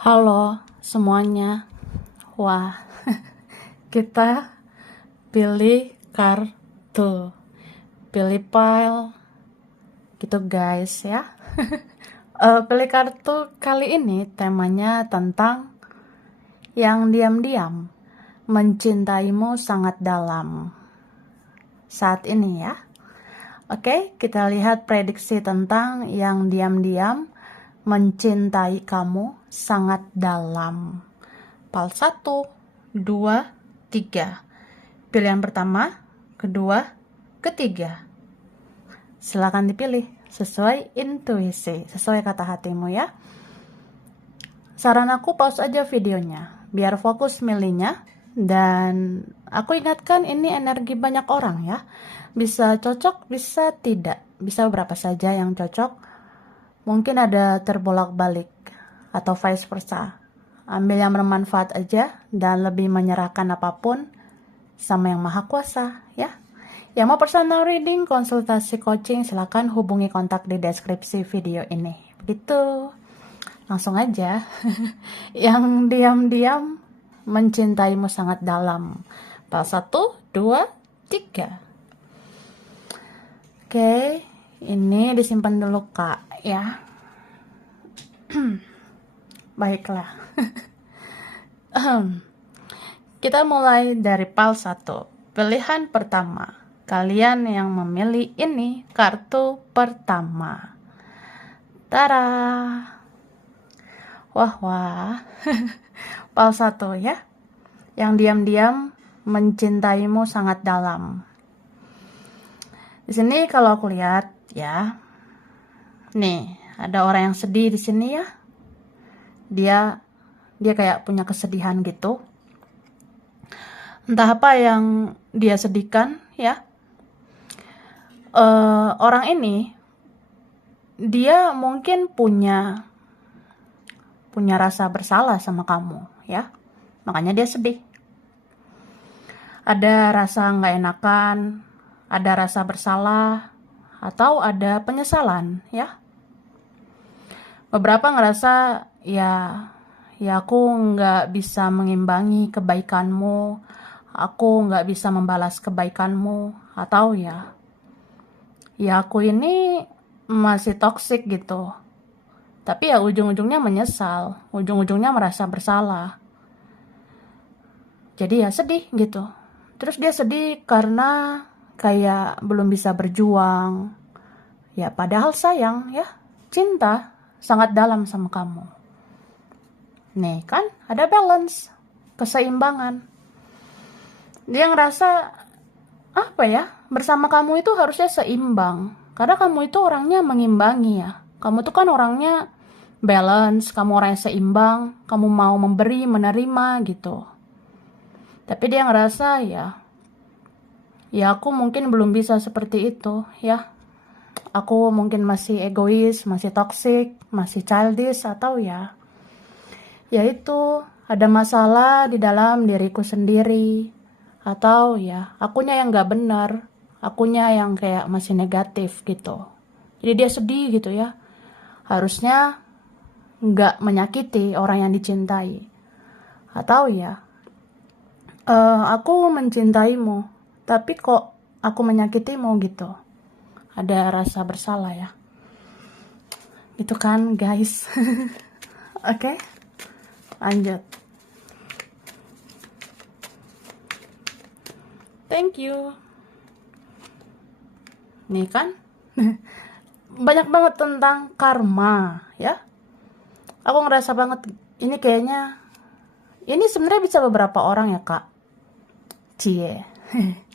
Halo semuanya. Wah, kita pilih kartu, pilih file gitu guys ya. Pilih kartu kali ini temanya tentang yang diam-diam mencintaimu sangat dalam saat ini ya. Oke, kita lihat prediksi tentang yang diam-diam mencintai kamu sangat dalam. Pal 1, 2, 3. Pilihan pertama, kedua, ketiga. Silakan dipilih sesuai intuisi, sesuai kata hatimu ya. Saran aku pause aja videonya, biar fokus milihnya. Dan aku ingatkan ini energi banyak orang ya. Bisa cocok, bisa tidak. Bisa berapa saja yang cocok. Mungkin ada terbolak-balik atau vice versa. Ambil yang bermanfaat aja dan lebih menyerahkan apapun sama yang maha kuasa ya. Yang mau personal reading, konsultasi coaching, silakan hubungi kontak di deskripsi video ini. Begitu. Langsung aja. Yang diam-diam mencintaimu sangat dalam. Pal 1, 2, 3. Oke, ini disimpan dulu Kak ya. Baiklah. Kita mulai dari pal 1. Pilihan pertama. Kalian yang memilih ini kartu pertama. Tara. Wah. Pal 1 ya. Yang diam-diam mencintaimu sangat dalam. Di sini kalau aku lihat ya. Nih, ada orang yang sedih di sini ya. Dia kayak punya kesedihan gitu. Entah apa yang dia sedihkan ya. Orang ini dia mungkin punya rasa bersalah sama kamu ya. Makanya dia sedih. Ada rasa nggak enakan, ada rasa bersalah, atau ada penyesalan ya. Beberapa ngerasa ya aku nggak bisa mengimbangi kebaikanmu, aku nggak bisa membalas kebaikanmu, atau ya aku ini masih toksik gitu. Tapi ya ujung-ujungnya menyesal, ujung-ujungnya merasa bersalah. Jadi ya sedih gitu. Terus dia sedih karena kayak belum bisa berjuang. Ya padahal sayang ya, cinta sangat dalam sama kamu. Nih kan ada balance, keseimbangan. Dia ngerasa apa ya, bersama kamu itu harusnya seimbang. Karena kamu itu orangnya mengimbangi ya. Kamu tuh kan orangnya balance, kamu orangnya seimbang, kamu mau memberi, menerima gitu. Tapi dia ngerasa ya aku mungkin belum bisa seperti itu ya. Aku mungkin masih egois, masih toxic, masih childish, atau ya itu ada masalah di dalam diriku sendiri, atau ya akunya yang gak benar, akunya yang kayak masih negatif gitu. Jadi dia sedih gitu ya. Harusnya gak menyakiti orang yang dicintai, atau ya aku mencintaimu tapi kok aku menyakitimu gitu. Ada rasa bersalah ya. Itu kan guys. Oke, lanjut. Thank you. Nih kan. Banyak banget tentang karma ya. Aku ngerasa banget ini kayaknya ini sebenarnya bisa beberapa orang ya kak. Cie.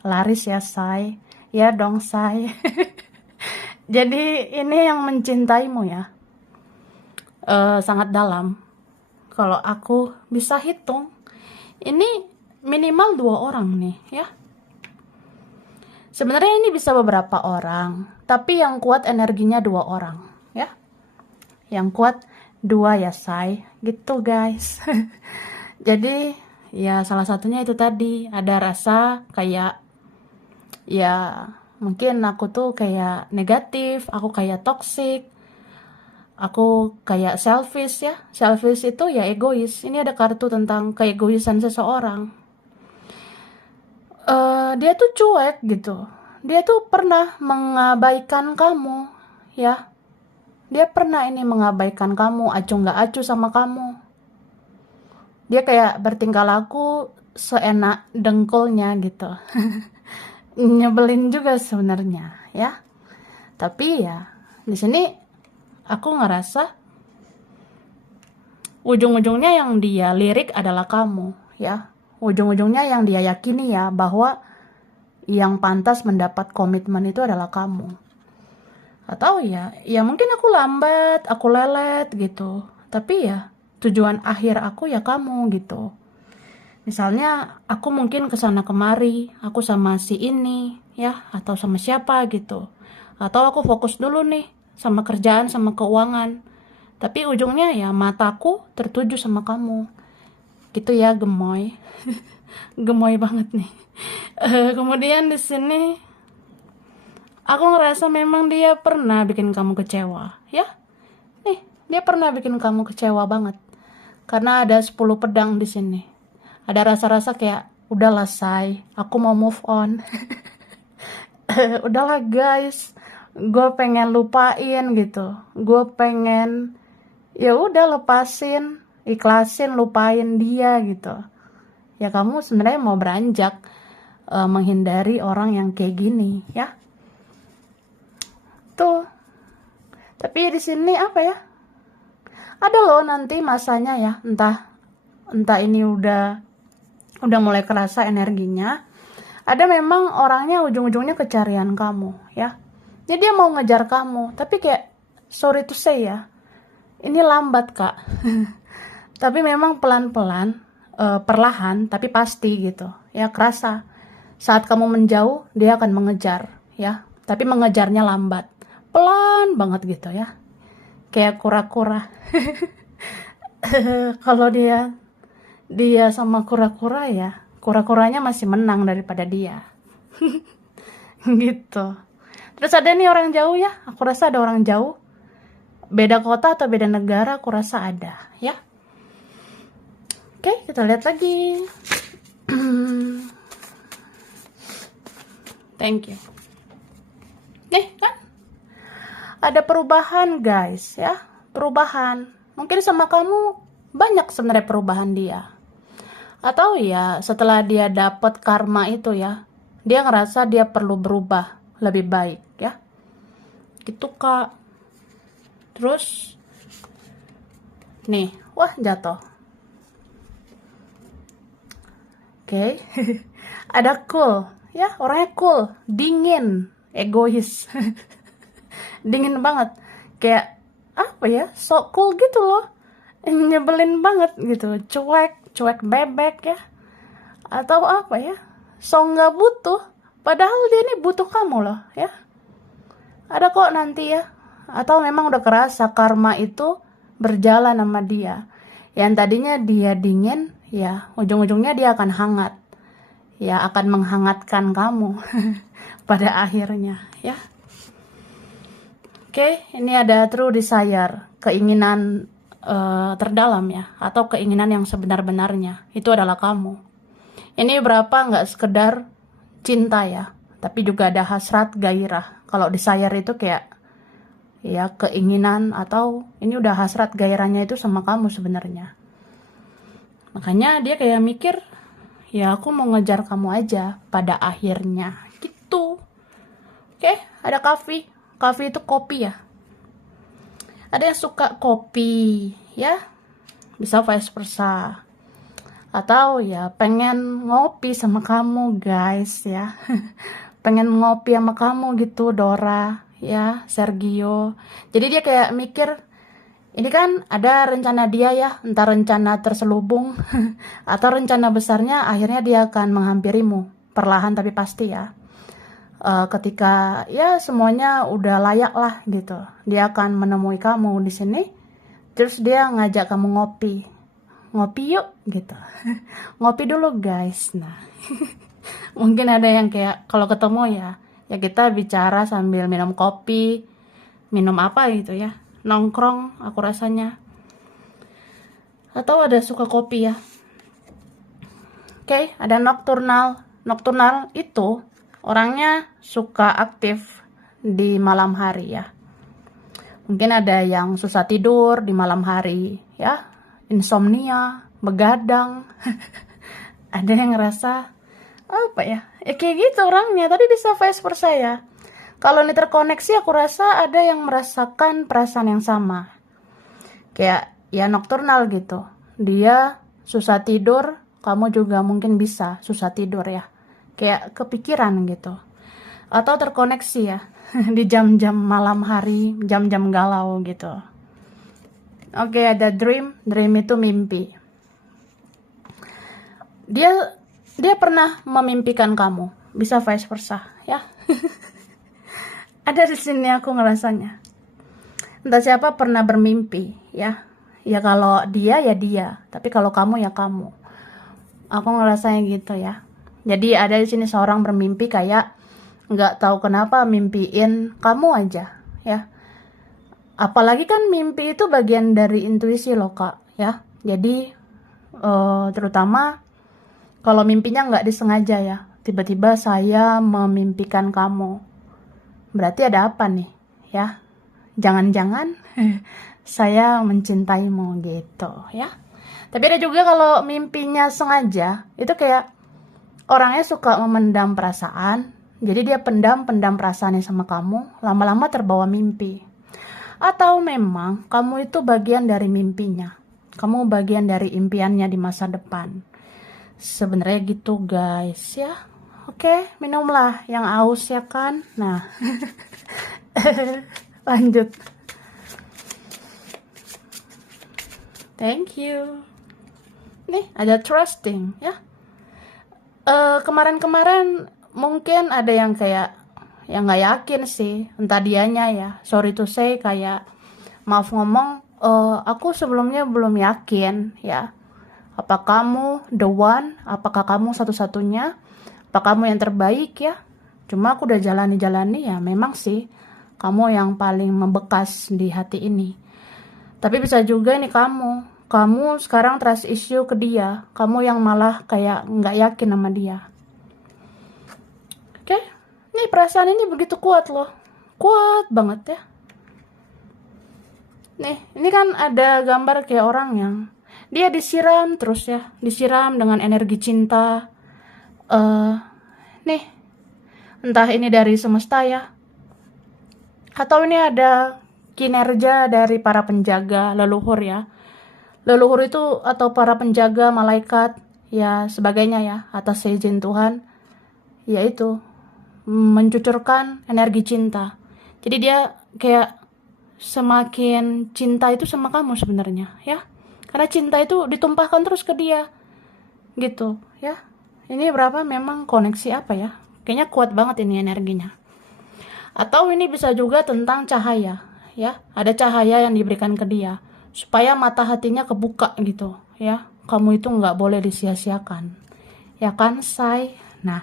Laris ya say. Ya dong say. Jadi ini yang mencintaimu ya. Sangat dalam. Kalau aku bisa hitung, ini minimal 2 orang nih ya. Sebenarnya ini bisa beberapa orang, tapi yang kuat energinya 2 orang ya. Yang kuat 2 ya say, gitu guys. Jadi ya salah satunya itu tadi, ada rasa kayak ya mungkin aku tuh kayak negatif, aku kayak toksik, aku kayak selfish ya. Selfish itu ya egois. Ini ada kartu tentang keegoisan seseorang. Dia tuh cuek gitu. Dia tuh pernah mengabaikan kamu, ya. Dia pernah ini mengabaikan kamu, acuh nggak acuh sama kamu. Dia kayak bertingkah laku seenak dengkulnya gitu. Nyebelin juga sebenarnya, ya. Tapi ya, di sini aku ngerasa ujung-ujungnya yang dia lirik adalah kamu, ya. Ujung-ujungnya yang dia yakini ya bahwa yang pantas mendapat komitmen itu adalah kamu. Atau ya mungkin aku lambat, aku lelet gitu. Tapi ya tujuan akhir aku ya kamu gitu. Misalnya aku mungkin kesana kemari, aku sama si ini ya, atau sama siapa gitu. Atau aku fokus dulu nih sama kerjaan, sama keuangan. Tapi ujungnya ya mataku tertuju sama kamu. Gitu ya, gemoy. Gemoy banget nih. Kemudian di sini aku ngerasa memang dia pernah bikin kamu kecewa, ya. Nih, dia pernah bikin kamu kecewa banget. Karena ada 10 pedang di sini. Ada rasa-rasa kayak, udahlah say, aku mau move on. Udahlah guys, gue pengen lupain gitu. Gue pengen, ya udah lepasin, ikhlasin, lupain dia gitu. Ya kamu sebenarnya mau beranjak menghindari orang yang kayak gini, ya. Tuh. Tapi di sini apa ya? Ada loh nanti masanya ya, entah ini udah mulai kerasa energinya. Ada memang orangnya ujung-ujungnya kecarian kamu, ya. Jadi dia mau ngejar kamu, tapi kayak sorry to say ya, ini lambat kak. Tapi memang pelan-pelan, perlahan, tapi pasti gitu, ya kerasa. Saat kamu menjauh, dia akan mengejar, ya. Tapi mengejarnya lambat, pelan banget gitu ya, kayak kura-kura. Kalau dia sama kura-kura ya, kura-kuranya masih menang daripada dia. Gitu. Terus ada nih orang jauh ya, aku rasa ada orang jauh, beda kota atau beda negara, aku rasa ada ya. Oke, kita lihat lagi. Thank you. Nih kan ada perubahan guys ya, perubahan. Mungkin sama kamu banyak sebenarnya perubahan dia. Atau ya setelah dia dapat karma itu ya, dia ngerasa dia perlu berubah lebih baik ya. Gitu kak. Terus nih, wah jatuh. Oke. Ada cool ya, orangnya cool, dingin, egois. Dingin banget. Kayak apa ya? So cool gitu loh. Nyebelin banget gitu. Cuek bebek ya. Atau apa ya? So nggak butuh. Padahal dia ini butuh kamu loh ya. Ada kok nanti ya. Atau memang udah kerasa karma itu berjalan sama dia. Yang tadinya dia dingin, ya ujung-ujungnya dia akan hangat. Ya akan menghangatkan kamu pada akhirnya ya. Oke, ini ada true desire, keinginan terdalam ya, atau keinginan yang sebenar-benarnya, itu adalah kamu. Ini berapa nggak sekedar cinta ya, tapi juga ada hasrat, gairah. Kalau desire itu kayak ya keinginan, atau ini udah hasrat gairahnya itu sama kamu sebenarnya. Makanya dia kayak mikir, ya aku mau ngejar kamu aja pada akhirnya gitu. Oke, ada coffee. Coffee itu kopi ya. Ada yang suka kopi ya, bisa vice versa. Atau ya pengen ngopi sama kamu guys ya. Pengen ngopi sama kamu gitu, Dora ya, Sergio. Jadi dia kayak mikir, ini kan ada rencana dia ya, entah rencana terselubung atau rencana besarnya akhirnya dia akan menghampirimu, perlahan tapi pasti ya. Ketika ya semuanya udah layak lah gitu, dia akan menemui kamu di sini, terus dia ngajak kamu ngopi yuk gitu. Ngopi dulu guys. Nah mungkin ada yang kayak kalau ketemu ya kita bicara sambil minum kopi, minum apa gitu ya, nongkrong aku rasanya. Atau ada suka kopi ya. Oke, ada nocturnal. Nocturnal itu orangnya suka aktif di malam hari ya. Mungkin ada yang susah tidur di malam hari ya, insomnia, begadang. Ada yang ngerasa apa ya? Kayak gitu orangnya, tapi bisa vice versa ya. Kalau ini terkoneksi, aku rasa ada yang merasakan perasaan yang sama. Kayak ya nocturnal gitu. Dia susah tidur, kamu juga mungkin bisa susah tidur ya. Kayak kepikiran gitu. Atau terkoneksi ya di jam-jam malam hari, jam-jam galau gitu. Oke, ada dream. Dream itu mimpi. Dia pernah memimpikan kamu. Bisa vice versa ya. Ada di sini aku ngerasanya. Entah siapa pernah bermimpi ya. Ya kalau dia ya dia, tapi kalau kamu ya kamu. Aku ngerasanya gitu ya. Jadi ada di sini seorang bermimpi kayak nggak tahu kenapa mimpiin kamu aja ya. Apalagi kan mimpi itu bagian dari intuisi loh kak ya. Jadi terutama kalau mimpinya nggak disengaja ya. Tiba-tiba saya memimpikan kamu. Berarti ada apa nih ya? Jangan-jangan saya mencintaimu gitu ya. Tapi ada juga kalau mimpinya sengaja, itu kayak orangnya suka memendam perasaan. Jadi dia pendam perasaannya sama kamu, lama-lama terbawa mimpi. Atau memang kamu itu bagian dari mimpinya. Kamu bagian dari impiannya di masa depan. Sebenarnya gitu guys ya. Oke, minumlah yang aus ya kan. Nah, lanjut. Thank you. Nih, ada trusting ya. Kemarin-kemarin mungkin ada yang kayak yang nggak yakin sih, entah dianya ya. Sorry to say kayak maaf ngomong, aku sebelumnya belum yakin ya. Apa kamu the one? Apakah kamu satu-satunya? Apa kamu yang terbaik ya? Cuma aku udah jalani ya, memang sih kamu yang paling membekas di hati ini. Tapi bisa juga nih kamu sekarang trust issue ke dia. Kamu yang malah kayak nggak yakin sama dia. Oke, nih perasaan ini begitu kuat loh. Kuat banget ya. Nih, ini kan ada gambar kayak orang yang dia disiram terus ya. Disiram dengan energi cinta. Nih, entah ini dari semesta ya. Atau ini ada kinerja dari para penjaga leluhur ya. Leluhur itu atau para penjaga malaikat ya sebagainya ya atas izin Tuhan, yaitu mencucurkan energi cinta. Jadi dia kayak semakin cinta itu sama kamu sebenarnya ya, karena cinta itu ditumpahkan terus ke dia gitu ya. Ini berapa memang koneksi apa ya, kayaknya kuat banget ini energinya. Atau ini bisa juga tentang cahaya ya, ada cahaya yang diberikan ke dia supaya mata hatinya kebuka gitu ya. Kamu itu nggak boleh disia-siakan ya kan say. Nah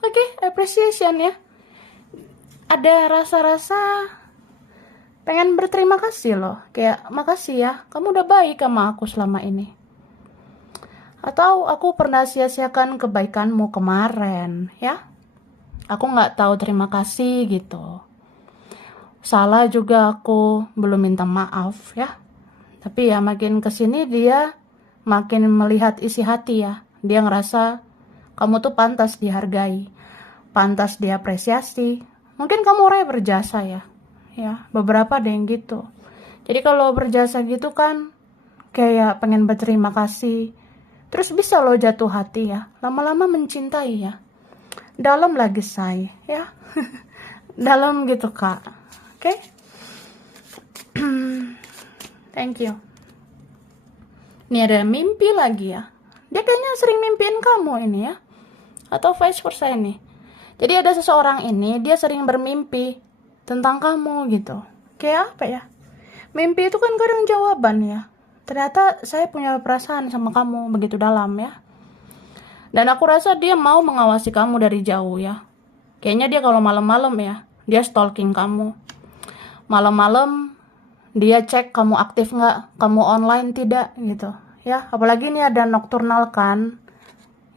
oke, appreciation ya. Ada rasa-rasa pengen berterima kasih loh, kayak makasih ya kamu udah baik sama aku selama ini. Atau aku pernah sia-siakan kebaikanmu kemarin ya, aku nggak tahu terima kasih gitu. Salah juga aku belum minta maaf ya. Tapi ya makin kesini dia makin melihat isi hati ya. Dia ngerasa kamu tuh pantas dihargai, pantas diapresiasi. Mungkin kamu orangnya berjasa ya. Ya, beberapa ada yang gitu. Jadi kalau berjasa gitu kan kayak pengen berterima kasih. Terus bisa lo jatuh hati ya. Lama-lama mencintai ya. Dalam lagi say ya. Dalam gitu kak. Oke. Thank you. Ini ada mimpi lagi ya. Dia kayaknya sering mimpiin kamu ini ya. Atau vice versa ini. Jadi ada seseorang ini, dia sering bermimpi tentang kamu gitu. Kayak apa ya? Mimpi itu kan kadang jawaban ya. Ternyata saya punya perasaan sama kamu begitu dalam ya. Dan aku rasa dia mau mengawasi kamu dari jauh ya. Kayaknya dia kalau malam-malam ya, dia stalking kamu. Malam-malam Dia cek kamu aktif nggak, kamu online tidak gitu. Ya, apalagi ini ada nocturnal kan.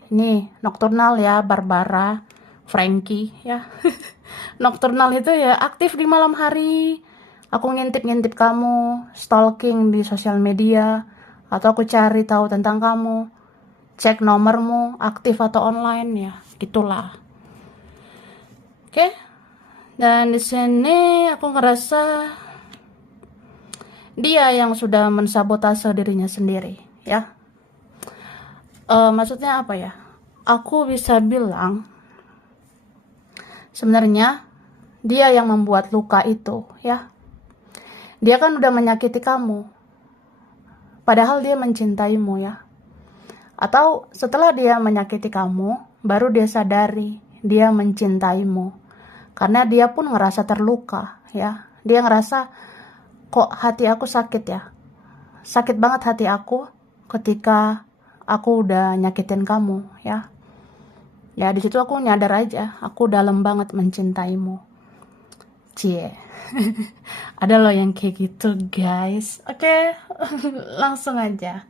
Ini nocturnal ya, Barbara, Frankie ya. Nocturnal itu ya aktif di malam hari. Aku ngintip-ngintip kamu, stalking di sosial media, atau aku cari tahu tentang kamu, cek nomormu, aktif atau online ya, gitulah. Oke. Dan di sini aku ngerasa dia yang sudah mensabotase dirinya sendiri, ya. Maksudnya apa ya? Aku bisa bilang sebenarnya dia yang membuat luka itu, ya. Dia kan udah menyakiti kamu, padahal dia mencintaimu, ya. Atau setelah dia menyakiti kamu, baru dia sadari dia mencintaimu. Karena dia pun ngerasa terluka, ya. Dia ngerasa, kok hati aku sakit ya? Sakit banget hati aku ketika aku udah nyakitin kamu, ya. Ya di situ aku nyadar aja, aku dalam banget mencintaimu. Cie. Ada loh yang kayak gitu, guys. Oke, langsung aja.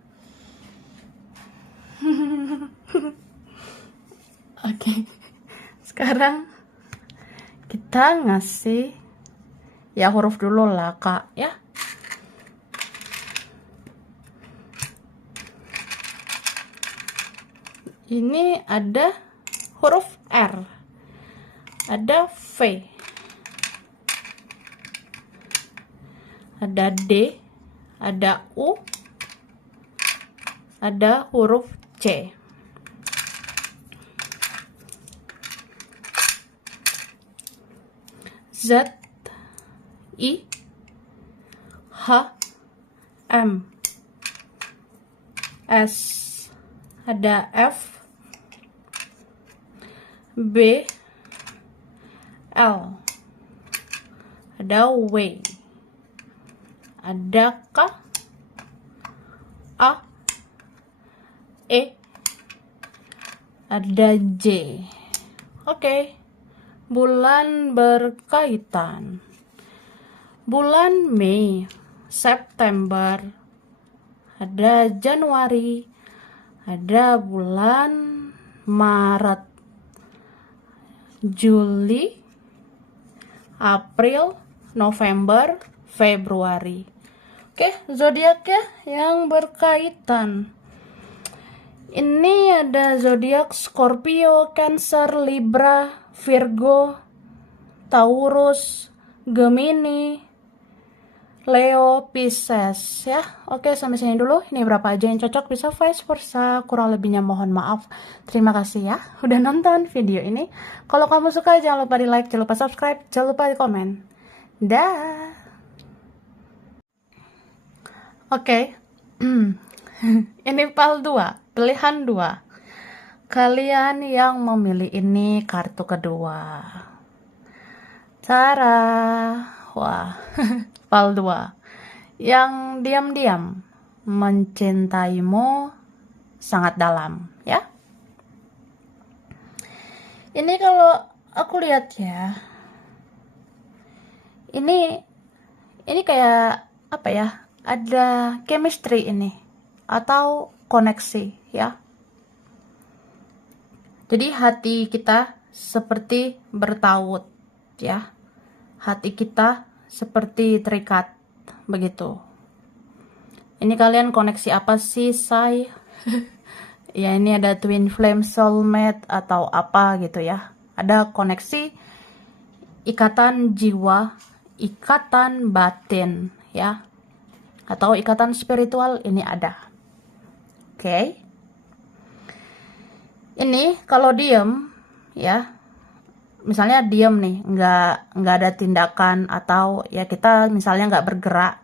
Oke. Sekarang kita ngasih ya huruf dulu lah, Kak, ya. Ini ada huruf R, ada V, ada D, ada U, ada huruf C. Z, I, H, M, S, ada F, B, L, ada W, ada K, A, E, ada J. Oke. Bulan berkaitan. Bulan Mei, September, ada Januari, ada bulan Maret, Juli, April, November, Februari. Oke, zodiaknya yang berkaitan. Ini ada zodiak Scorpio, Cancer, Libra, Virgo, Taurus, Gemini, Leo, Pisces ya. Oke, sampai sini dulu. Ini berapa aja yang cocok, bisa vice versa. Kurang lebihnya mohon maaf. Terima kasih ya udah nonton video ini. Kalau kamu suka jangan lupa di like, jangan lupa subscribe, jangan lupa di komen. Dah. Oke. Ini PAL 2, pilihan 2. Kalian yang memilih ini kartu kedua. Cara, wah, PAL 2. Yang diam-diam mencintaimu sangat dalam, ya. Ini kalau aku lihat ya, ini kayak apa ya? Ada chemistry ini atau koneksi, ya. Jadi hati kita seperti bertaut, ya. Hati kita seperti terikat, begitu. Ini kalian koneksi apa sih, say? Ya ini ada twin flame, soulmate atau apa gitu ya. Ada koneksi ikatan jiwa, ikatan batin, ya. Atau ikatan spiritual ini ada. Oke. Ini kalau diem, ya. Misalnya diem nih, nggak ada tindakan atau ya kita misalnya nggak bergerak,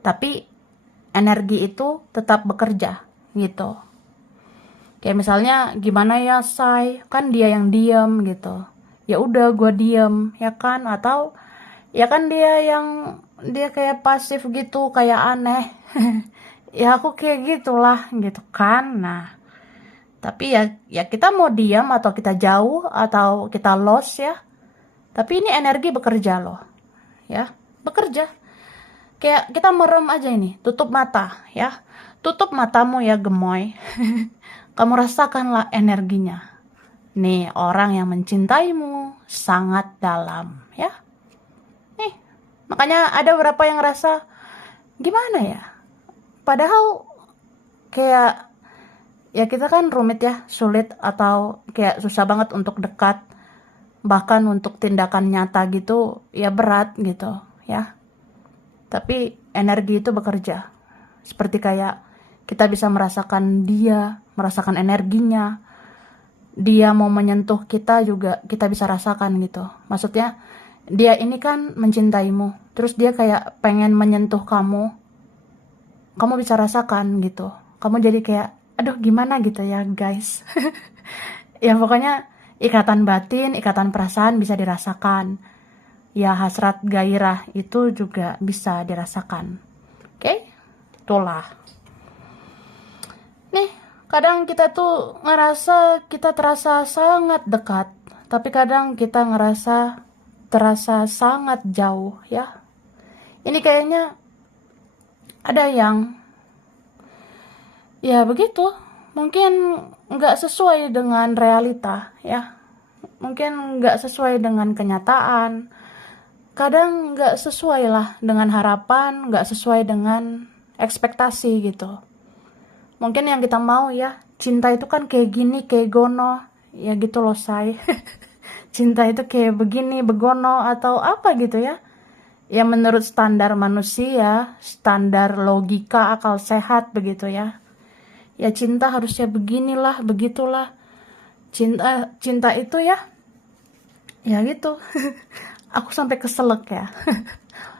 tapi energi itu tetap bekerja gitu. Kayak misalnya gimana ya, say, kan dia yang diem gitu. Ya udah gue diem, ya kan? Atau ya kan dia kayak pasif gitu, kayak aneh. Ya aku kayak gitulah gitu kan. Nah, tapi ya kita mau diam atau kita jauh atau kita lost ya. Tapi ini energi bekerja loh. Ya, bekerja. Kayak kita merem aja ini, tutup mata ya. Tutup matamu ya gemoy. Kamu rasakanlah energinya. Nih orang yang mencintaimu sangat dalam ya. Nih, makanya ada beberapa yang ngerasa gimana ya? Padahal kayak ya kita kan rumit ya, sulit atau kayak susah banget untuk dekat. Bahkan untuk tindakan nyata gitu ya berat gitu ya. Tapi energi itu bekerja. Seperti kayak kita bisa merasakan dia, merasakan energinya. Dia mau menyentuh kita juga kita bisa rasakan gitu. Maksudnya dia ini kan mencintaimu. Terus dia kayak pengen menyentuh kamu. Kamu bisa rasakan gitu. Kamu jadi kayak, aduh gimana gitu ya guys. Ya pokoknya ikatan batin, ikatan perasaan bisa dirasakan. Ya hasrat gairah itu juga bisa dirasakan. Oke? Itulah. Nih, kadang kita tuh ngerasa kita terasa sangat dekat, tapi kadang kita ngerasa terasa sangat jauh ya. Ini kayaknya ada yang ya begitu, mungkin nggak sesuai dengan realita ya. Mungkin nggak sesuai dengan kenyataan. Kadang nggak sesuai lah dengan harapan, nggak sesuai dengan ekspektasi gitu. Mungkin yang kita mau ya, cinta itu kan kayak gini, kayak gono, ya gitu loh say. Cinta itu kayak begini, begono, atau apa gitu ya. Ya menurut standar manusia, standar logika akal sehat begitu ya. Ya cinta harusnya beginilah, begitulah. Cinta itu ya gitu. Aku sampai keselak ya.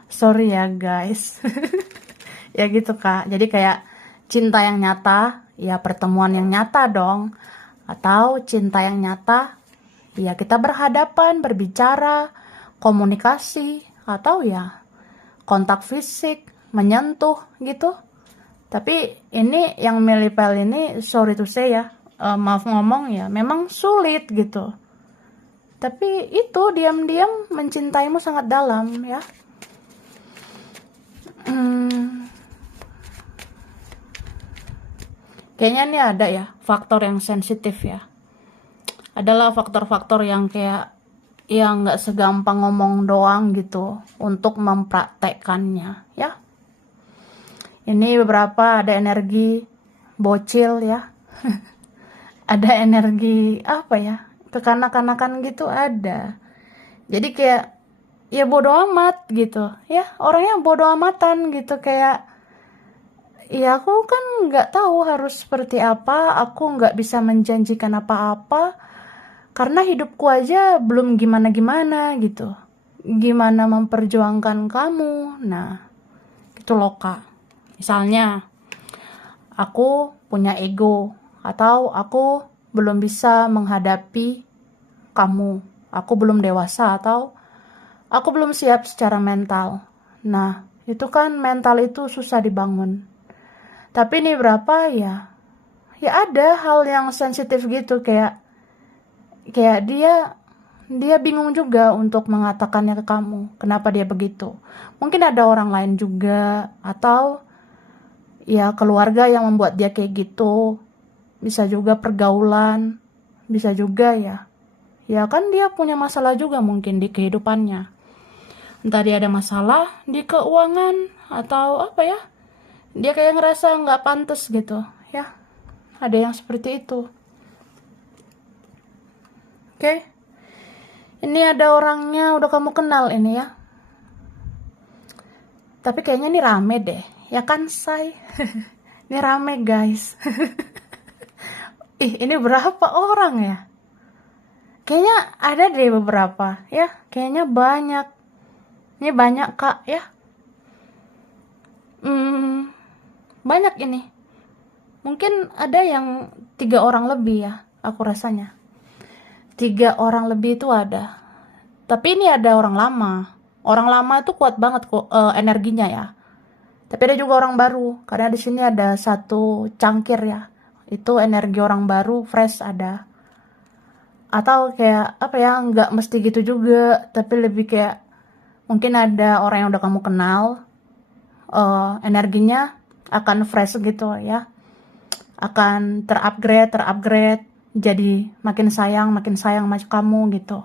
Sorry ya guys. Ya gitu kak. Jadi kayak cinta yang nyata, ya pertemuan yang nyata dong. Atau cinta yang nyata, ya kita berhadapan, berbicara, komunikasi, atau ya kontak fisik, menyentuh gitu. Tapi ini yang milipel ini, sorry to say ya, maaf ngomong ya, memang sulit gitu. Tapi itu diam-diam mencintaimu sangat dalam ya. Kayaknya ini ada ya faktor yang sensitif ya. Adalah faktor-faktor yang kayak yang nggak segampang ngomong doang gitu untuk mempraktekkannya ya. Ini beberapa ada energi bocil ya. Ada energi apa ya? Kekanak-kanakan gitu ada. Jadi kayak ya bodo amat gitu ya. Orangnya bodo amatan gitu kayak ya aku kan nggak tahu harus seperti apa, aku nggak bisa menjanjikan apa-apa, karena hidupku aja belum gimana-gimana gitu. Gimana memperjuangkan kamu? Nah, itu loh kak. Misalnya, aku punya ego, atau aku belum bisa menghadapi kamu. Aku belum dewasa, atau aku belum siap secara mental. Nah, itu kan mental itu susah dibangun. Tapi ini berapa ya? Ya ada hal yang sensitif gitu kayak dia bingung juga untuk mengatakannya ke kamu. Kenapa dia begitu? Mungkin ada orang lain juga atau ya keluarga yang membuat dia kayak gitu. Bisa juga pergaulan, bisa juga ya. Ya kan dia punya masalah juga mungkin di kehidupannya. Entah dia ada masalah di keuangan atau apa ya. Dia kayak ngerasa nggak pantas gitu ya. Ada yang seperti itu. Oke. Ini ada orangnya udah kamu kenal ini ya. Tapi kayaknya ini rame deh. Ya kan say? Ini rame guys. Ih ini berapa orang ya? Kayaknya ada deh beberapa ya. Kayaknya banyak. Ini banyak kak ya. Banyak ini. Mungkin ada yang 3 orang lebih ya. Aku rasanya 3 orang lebih itu ada. Tapi ini ada orang lama. Orang lama itu kuat banget kok energinya ya. Tapi ada juga orang baru. Karena di sini ada satu cangkir ya. Itu energi orang baru, fresh ada. Atau kayak apa ya, nggak mesti gitu juga. Tapi lebih kayak mungkin ada orang yang udah kamu kenal. energinya akan fresh gitu ya, akan terupgrade, jadi makin sayang sama kamu gitu.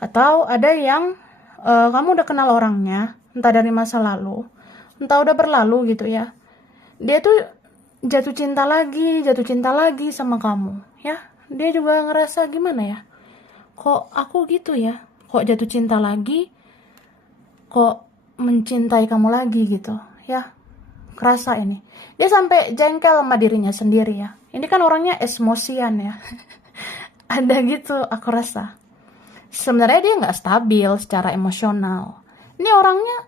Atau ada yang kamu udah kenal orangnya, entah dari masa lalu, entah udah berlalu gitu ya, dia tuh jatuh cinta lagi sama kamu ya. Dia juga ngerasa gimana ya, kok aku gitu ya, kok jatuh cinta lagi, kok mencintai kamu lagi gitu ya. Kerasa ini dia sampai jengkel sama dirinya sendiri ya. Ini kan orangnya emosian ya. Ada gitu aku rasa. Sebenarnya dia nggak stabil secara emosional. Ini orangnya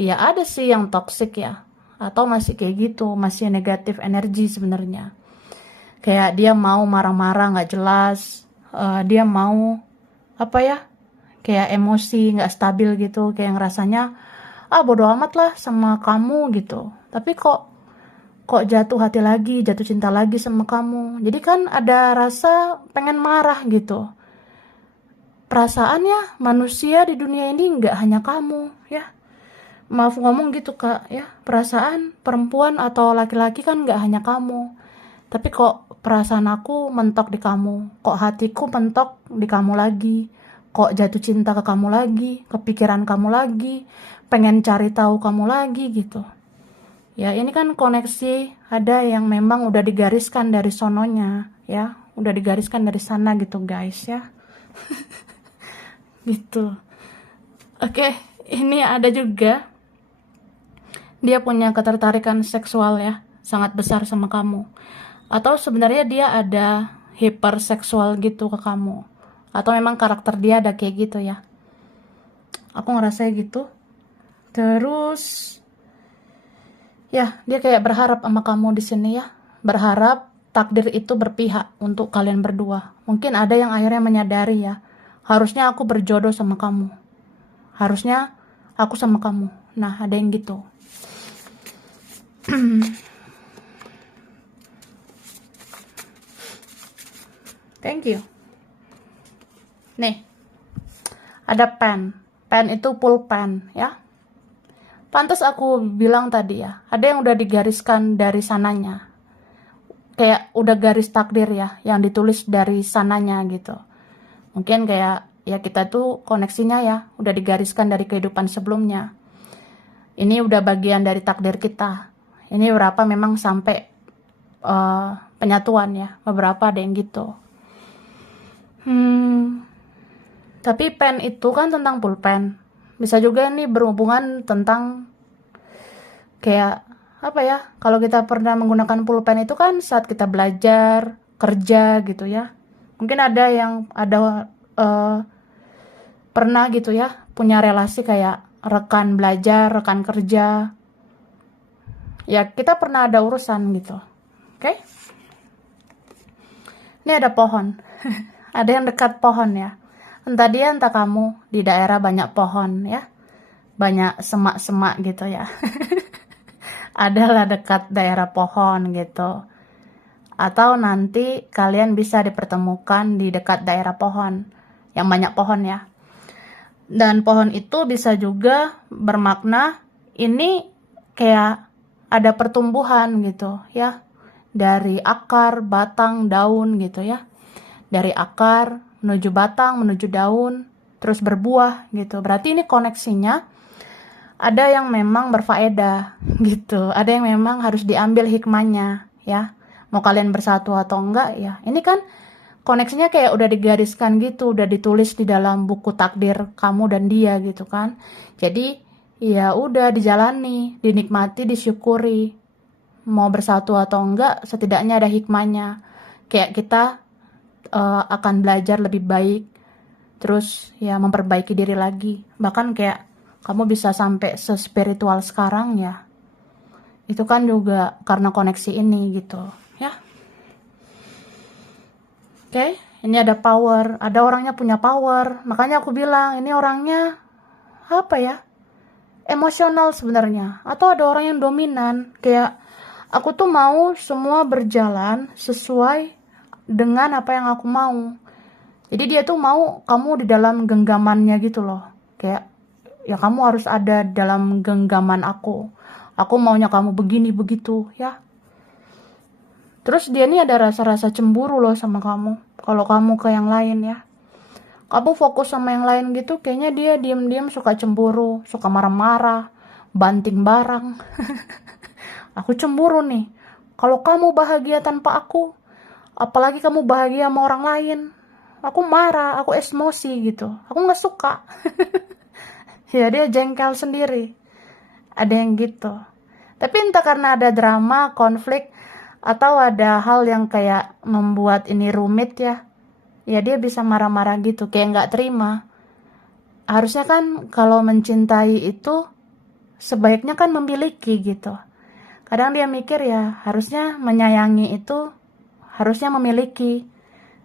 ya ada sih yang toxic ya, atau masih kayak gitu, masih negatif energi sebenarnya. Kayak dia mau marah-marah nggak jelas, dia mau apa ya, kayak emosi nggak stabil gitu, kayak ngerasanya bodo amat lah sama kamu gitu. Tapi kok jatuh hati lagi, jatuh cinta lagi sama kamu. Jadi kan ada rasa pengen marah gitu. Perasaan ya, manusia di dunia ini nggak hanya kamu ya. Maaf ngomong gitu kak ya, perasaan perempuan atau laki-laki kan nggak hanya kamu. Tapi kok perasaan aku mentok di kamu, kok hatiku mentok di kamu lagi, kok jatuh cinta ke kamu lagi, kepikiran kamu lagi, pengen cari tahu kamu lagi gitu. Ya ini kan koneksi, ada yang memang udah digariskan dari sononya ya, udah digariskan dari sana gitu guys ya. Gitu. Oke, ini ada juga dia punya ketertarikan seksual ya, sangat besar sama kamu. Atau sebenarnya dia ada hiperseksual gitu ke kamu. Atau memang karakter dia ada kayak gitu ya. Aku ngerasa gitu. Terus ya, dia kayak berharap sama kamu di sini ya. Berharap takdir itu berpihak untuk kalian berdua. Mungkin ada yang akhirnya menyadari ya, harusnya aku berjodoh sama kamu. Harusnya aku sama kamu. Nah, ada yang gitu. Thank you. Nih, ada pen. Pen itu pulpen ya. Pantas aku bilang tadi ya, ada yang udah digariskan dari sananya. Kayak udah garis takdir ya, yang ditulis dari sananya gitu. Mungkin kayak ya kita tuh koneksinya ya, udah digariskan dari kehidupan sebelumnya. Ini udah bagian dari takdir kita. Ini berapa memang sampai penyatuan ya, beberapa ada yang gitu. Tapi pen itu kan tentang pulpen. Bisa juga ini berhubungan tentang kayak apa ya, kalau kita pernah menggunakan pulpen itu kan saat kita belajar, kerja gitu ya. Mungkin ada yang pernah gitu ya, punya relasi kayak rekan belajar, rekan kerja. Ya kita pernah ada urusan gitu. Oke? Ini ada pohon. Ada yang dekat pohon ya. Entah dia entah kamu di daerah banyak pohon ya. Banyak semak-semak gitu ya. Adalah dekat daerah pohon gitu. Atau nanti kalian bisa dipertemukan di dekat daerah pohon. Yang banyak pohon ya. Dan pohon itu bisa juga bermakna ini kayak ada pertumbuhan gitu ya. Dari akar, batang, daun gitu ya. Dari akar menuju batang, menuju daun, terus berbuah gitu. Berarti ini koneksinya ada yang memang berfaedah gitu. Ada yang memang harus diambil hikmahnya ya. Mau kalian bersatu atau enggak ya. Ini kan koneksinya kayak udah digariskan gitu, udah ditulis di dalam buku takdir kamu dan dia gitu kan. Jadi ya udah dijalani, dinikmati, disyukuri. Mau bersatu atau enggak, setidaknya ada hikmahnya. Kayak kita akan belajar lebih baik, terus ya memperbaiki diri lagi. Bahkan kayak kamu bisa sampai sespiritual sekarang ya, itu kan juga karena koneksi ini gitu ya. Oke, ini ada power, ada orangnya punya power. Makanya aku bilang ini orangnya apa ya, emosional sebenarnya. Atau ada orang yang dominan, kayak aku tuh mau semua berjalan sesuai dengan apa yang aku mau. Jadi dia tuh mau kamu di dalam genggamannya gitu loh. Kayak ya kamu harus ada dalam genggaman aku maunya kamu begini begitu ya. Terus dia nih ada rasa-rasa cemburu loh sama kamu kalau kamu ke yang lain ya. Kamu fokus sama yang lain gitu, kayaknya dia diam-diam suka cemburu, suka marah-marah, banting barang. Aku cemburu nih. Kalau kamu bahagia tanpa aku, apalagi kamu bahagia sama orang lain, aku marah, aku emosi gitu. Aku nggak suka. Ya dia jengkel sendiri. Ada yang gitu. Tapi entah karena ada drama, konflik, atau ada hal yang kayak membuat ini rumit ya. Ya dia bisa marah-marah gitu, kayak nggak terima. Harusnya kan kalau mencintai itu sebaiknya kan memiliki gitu. Kadang dia mikir ya harusnya menyayangi itu harusnya memiliki.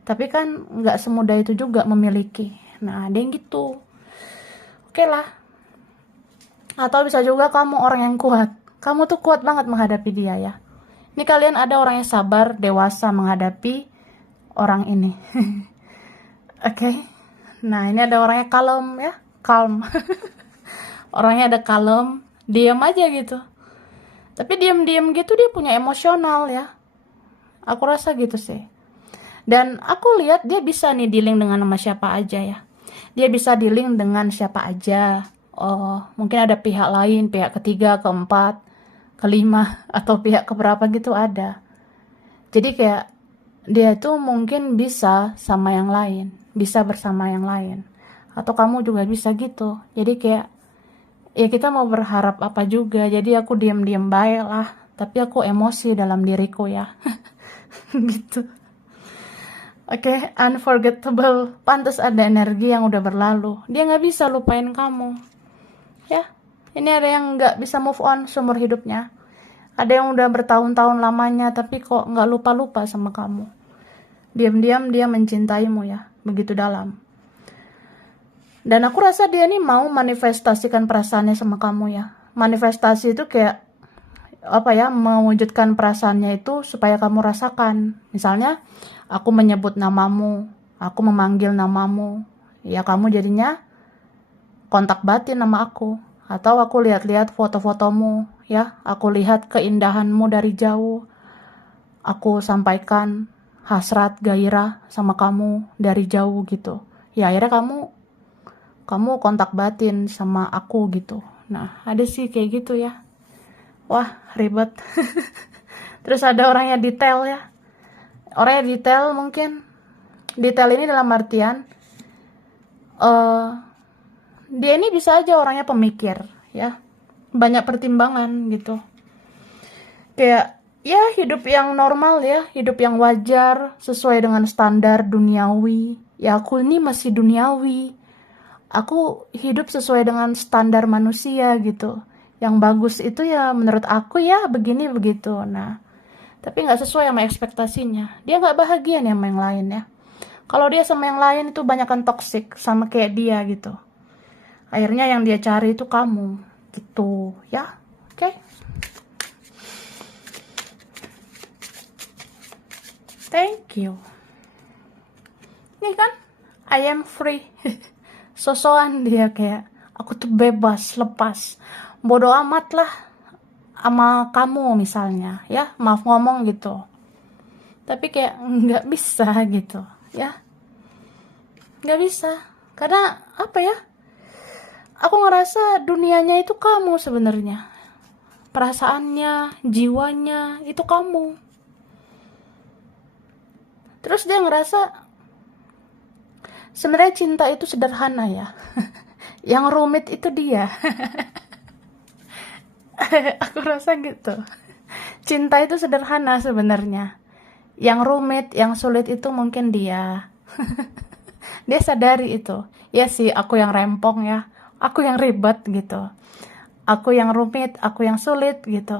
Tapi kan nggak semudah itu juga memiliki. Nah ada yang gitu. Oke lah. Atau bisa juga kamu orang yang kuat. Kamu tuh kuat banget menghadapi dia ya. Ini kalian ada orang yang sabar, dewasa menghadapi orang ini. Oke. Nah ini ada orangnya kalem ya. Calm. Orangnya ada kalem. Diam aja gitu. Tapi diam-diam gitu dia punya emosional ya. Aku rasa gitu sih. Dan aku lihat dia bisa nih dealing dengan sama siapa aja ya. Dia bisa dealing dengan siapa aja. Oh, mungkin ada pihak lain, pihak ketiga, keempat, kelima, atau pihak keberapa gitu ada. Jadi kayak dia tuh mungkin bisa sama yang lain, bisa bersama yang lain. Atau kamu juga bisa gitu. Jadi kayak ya kita mau berharap apa juga. Jadi aku diam-diam baik lah. Tapi aku emosi dalam diriku ya. Gitu. Oke, unforgettable. Pantas ada energi yang udah berlalu. Dia nggak bisa lupain kamu. Ya, ini ada yang nggak bisa move on seumur hidupnya. Ada yang udah bertahun-tahun lamanya, tapi kok nggak lupa-lupa sama kamu. Diam-diam dia mencintaimu ya, begitu dalam. Dan aku rasa dia nih mau manifestasikan perasaannya sama kamu ya. Manifestasi itu kayak apa ya, mewujudkan perasaannya itu supaya kamu rasakan. Misalnya, aku menyebut namamu, aku memanggil namamu, ya kamu jadinya kontak batin sama aku. Atau aku lihat-lihat foto-fotomu, ya, aku lihat keindahanmu dari jauh. Aku sampaikan hasrat gairah sama kamu dari jauh gitu. Ya akhirnya kamu kontak batin sama aku gitu. Nah, ada sih kayak gitu ya. Wah, ribet. Terus ada orangnya detail ya. Orangnya detail mungkin. Detail ini dalam artian dia ini bisa aja orangnya pemikir ya. Banyak pertimbangan gitu. Kayak ya hidup yang normal ya, hidup yang wajar sesuai dengan standar duniawi. Ya aku ini masih duniawi. Aku hidup sesuai dengan standar manusia gitu. Yang bagus itu ya menurut aku ya begini begitu. Nah, tapi nggak sesuai sama ekspektasinya. Dia nggak bahagia nih sama yang lain ya. Kalau dia sama yang lain itu banyakan toksik sama kayak dia gitu. Akhirnya yang dia cari itu kamu gitu ya. Oke. Thank you. Ini kan I am free. Sosokan dia kayak aku tuh bebas, lepas. Bodoh amat lah sama kamu misalnya ya, maaf ngomong gitu. Tapi kayak nggak bisa gitu ya. Nggak bisa. Karena apa ya? Aku ngerasa dunianya itu kamu sebenarnya. Perasaannya, jiwanya itu kamu. Terus dia ngerasa sebenarnya cinta itu sederhana ya. Yang rumit itu dia. Aku rasa gitu. Cinta itu sederhana sebenarnya. Yang rumit, yang sulit itu mungkin dia. Dia sadari itu. Ya sih, aku yang rempong ya. Aku yang ribet gitu. Aku yang rumit, aku yang sulit gitu.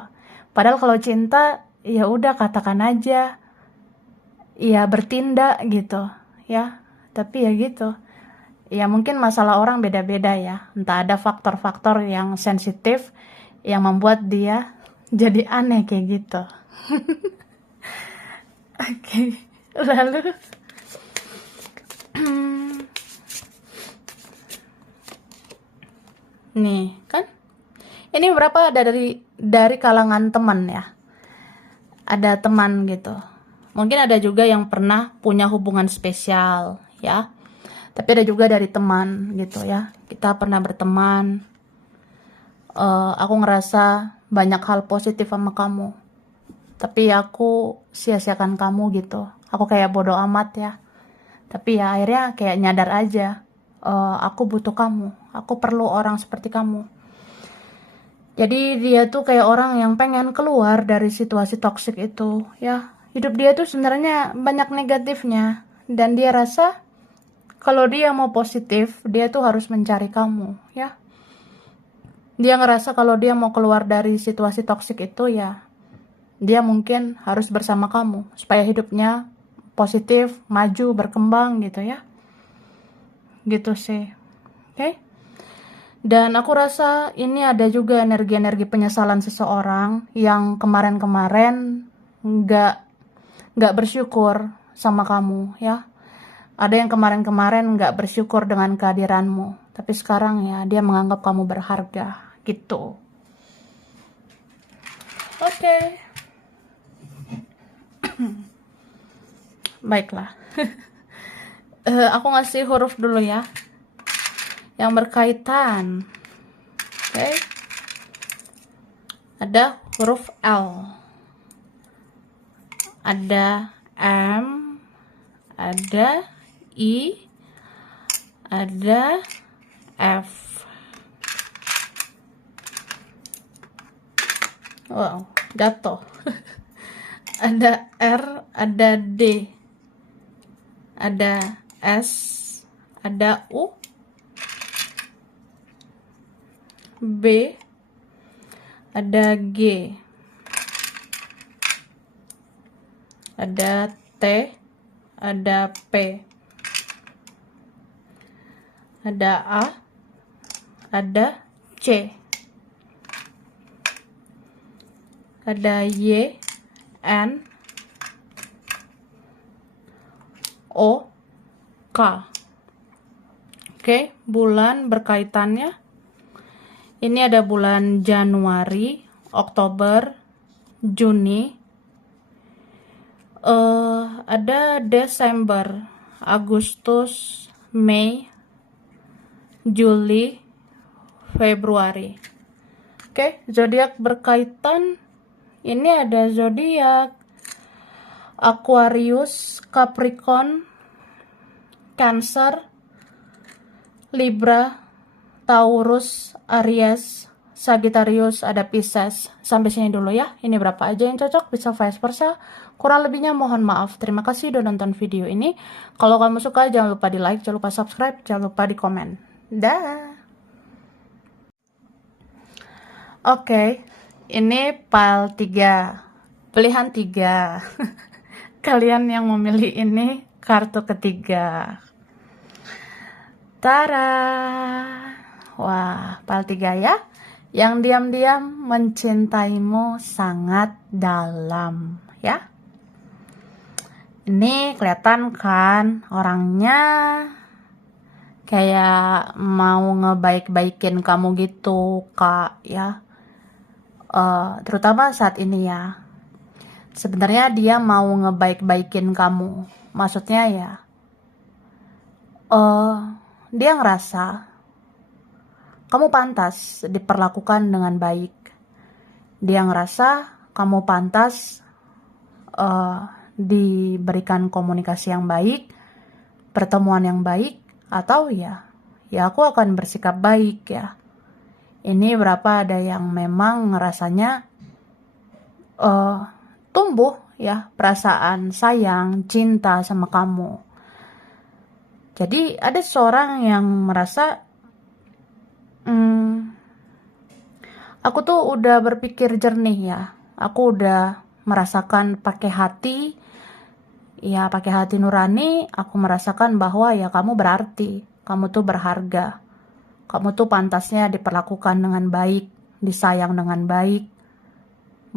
Padahal kalau cinta, ya udah katakan aja. Ya bertindak gitu. Ya, tapi ya gitu. Ya mungkin masalah orang beda-beda ya. Entah ada faktor-faktor yang sensitif yang membuat dia jadi aneh kayak gitu. Oke. Lalu Nih, kan? Ini berapa ada dari kalangan teman ya. Ada teman gitu. Mungkin ada juga yang pernah punya hubungan spesial ya. Tapi ada juga dari teman gitu ya. Kita pernah berteman. Aku ngerasa banyak hal positif sama kamu. Tapi aku sia-siakan kamu gitu. Aku kayak bodoh amat ya. Tapi ya akhirnya kayak nyadar aja. Aku butuh kamu. Aku perlu orang seperti kamu. Jadi dia tuh kayak orang yang pengen keluar dari situasi toksik itu, ya. Hidup dia tuh sebenarnya banyak negatifnya dan dia rasa kalau dia mau positif, dia tuh harus mencari kamu, ya. Dia ngerasa kalau dia mau keluar dari situasi toksik itu ya, dia mungkin harus bersama kamu supaya hidupnya positif, maju, berkembang gitu ya. Gitu sih. Oke? Dan aku rasa ini ada juga energi-energi penyesalan seseorang yang kemarin-kemarin nggak nggak bersyukur sama kamu ya. Ada yang kemarin-kemarin nggak bersyukur dengan kehadiranmu, tapi sekarang ya dia menganggap kamu berharga gitu. Oke. Baiklah. Aku ngasih huruf dulu ya yang berkaitan. Oke. Ada huruf L, ada M, ada I, ada F. Wow, jatuh. Ada R, ada D, ada S, ada U, B, ada G, ada T, ada P, ada A, ada C, ada Y, N, O, K. Oke, bulan berkaitannya. Ini ada bulan Januari, Oktober, Juni, ada Desember, Agustus, Mei, Juli, Februari. Oke, zodiak berkaitan. Ini ada zodiak Aquarius, Capricorn, Cancer, Libra, Taurus, Aries, Sagittarius, ada Pisces. Sampai sini dulu ya. Ini berapa aja yang cocok, bisa vice versa. Kurang lebihnya mohon maaf. Terima kasih udah nonton video ini. Kalau kamu suka jangan lupa di like, jangan lupa subscribe, jangan lupa di komen. Dah. Oke, ini file 3. Pilihan 3. Kalian yang memilih ini kartu ketiga. Tara. Wah, file 3 ya. Yang diam-diam mencintaimu sangat dalam, ya. Ini kelihatan kan orangnya kayak mau ngebaik-baikin kamu gitu, Kak, ya. Terutama saat ini ya. Sebenarnya dia mau ngebaik-baikin kamu. Maksudnya ya, dia ngerasa kamu pantas diperlakukan dengan baik. Dia ngerasa kamu pantas diberikan komunikasi yang baik, pertemuan yang baik, atau ya aku akan bersikap baik ya. Ini berapa ada yang memang ngerasanya tumbuh ya perasaan sayang, cinta sama kamu. Jadi ada seorang yang merasa aku tuh udah berpikir jernih ya. Aku udah merasakan pakai hati, ya pakai hati nurani, aku merasakan bahwa ya kamu berarti, kamu tuh berharga. Kamu tuh pantasnya diperlakukan dengan baik, disayang dengan baik.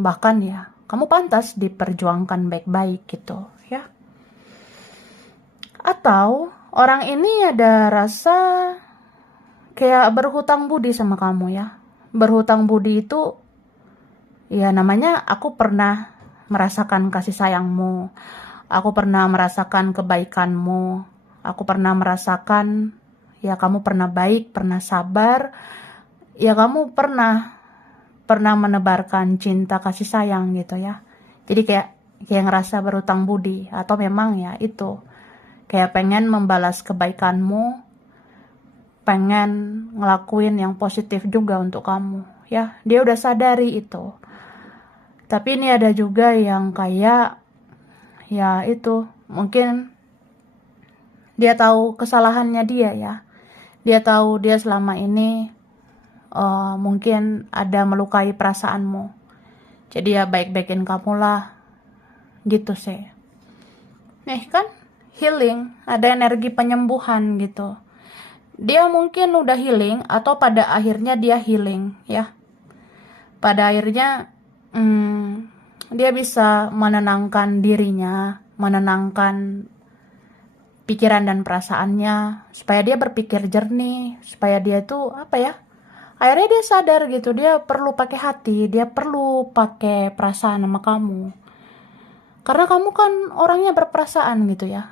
Bahkan ya, kamu pantas diperjuangkan baik-baik gitu ya. Atau orang ini ada rasa kayak berhutang budi sama kamu ya. Berhutang budi itu ya namanya aku pernah merasakan kasih sayangmu. Aku pernah merasakan kebaikanmu. Aku pernah merasakan ya kamu pernah baik, pernah sabar. Ya kamu pernah menebarkan cinta kasih sayang gitu ya. Jadi kayak ngerasa berhutang budi atau memang ya itu kayak pengen membalas kebaikanmu, pengen ngelakuin yang positif juga untuk kamu ya. Dia udah sadari itu. Tapi ini ada juga yang kayak ya itu mungkin dia tahu kesalahannya dia ya. Dia tahu dia selama ini mungkin ada melukai perasaanmu. Jadi ya baik-baikin kamu lah gitu sih. Nih kan healing, ada energi penyembuhan gitu. Dia mungkin udah healing atau pada akhirnya dia healing ya. Pada akhirnya dia bisa menenangkan dirinya, menenangkan pikiran dan perasaannya, supaya dia berpikir jernih, supaya dia tuh apa ya, akhirnya dia sadar gitu, dia perlu pakai hati, dia perlu pakai perasaan sama kamu. Karena kamu kan orangnya berperasaan gitu ya.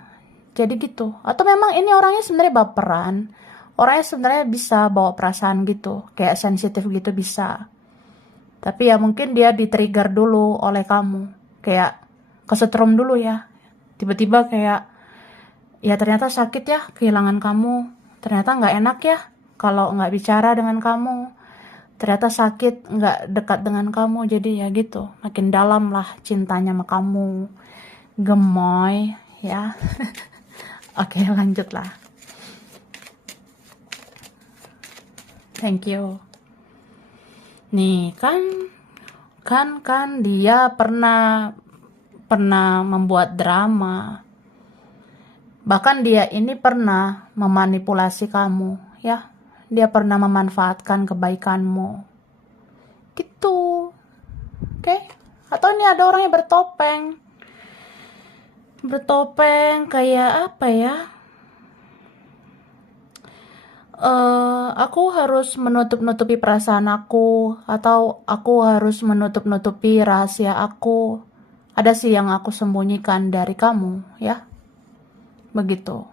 Jadi gitu. Atau memang ini orangnya sebenarnya baperan. Orangnya sebenarnya bisa bawa perasaan gitu. Kayak sensitif gitu bisa. Tapi ya mungkin dia di-trigger dulu oleh kamu. Kayak kesetrum dulu ya. Tiba-tiba kayak, ya ternyata sakit ya kehilangan kamu. Ternyata nggak enak ya kalau nggak bicara dengan kamu. Ternyata sakit nggak dekat dengan kamu. Jadi ya gitu. Makin dalam lah cintanya sama kamu. Gemoy ya. Oke, lanjut lah. Thank you. Nih kan dia pernah membuat drama. Bahkan dia ini pernah memanipulasi kamu, ya. Dia pernah memanfaatkan kebaikanmu. Gitu. Oke? Atau ini ada orang yang bertopeng. Bertopeng kayak apa ya? Aku harus menutup-nutupi perasaan aku, atau aku harus menutup-nutupi rahasia aku. Ada sih yang aku sembunyikan dari kamu, ya. Begitu.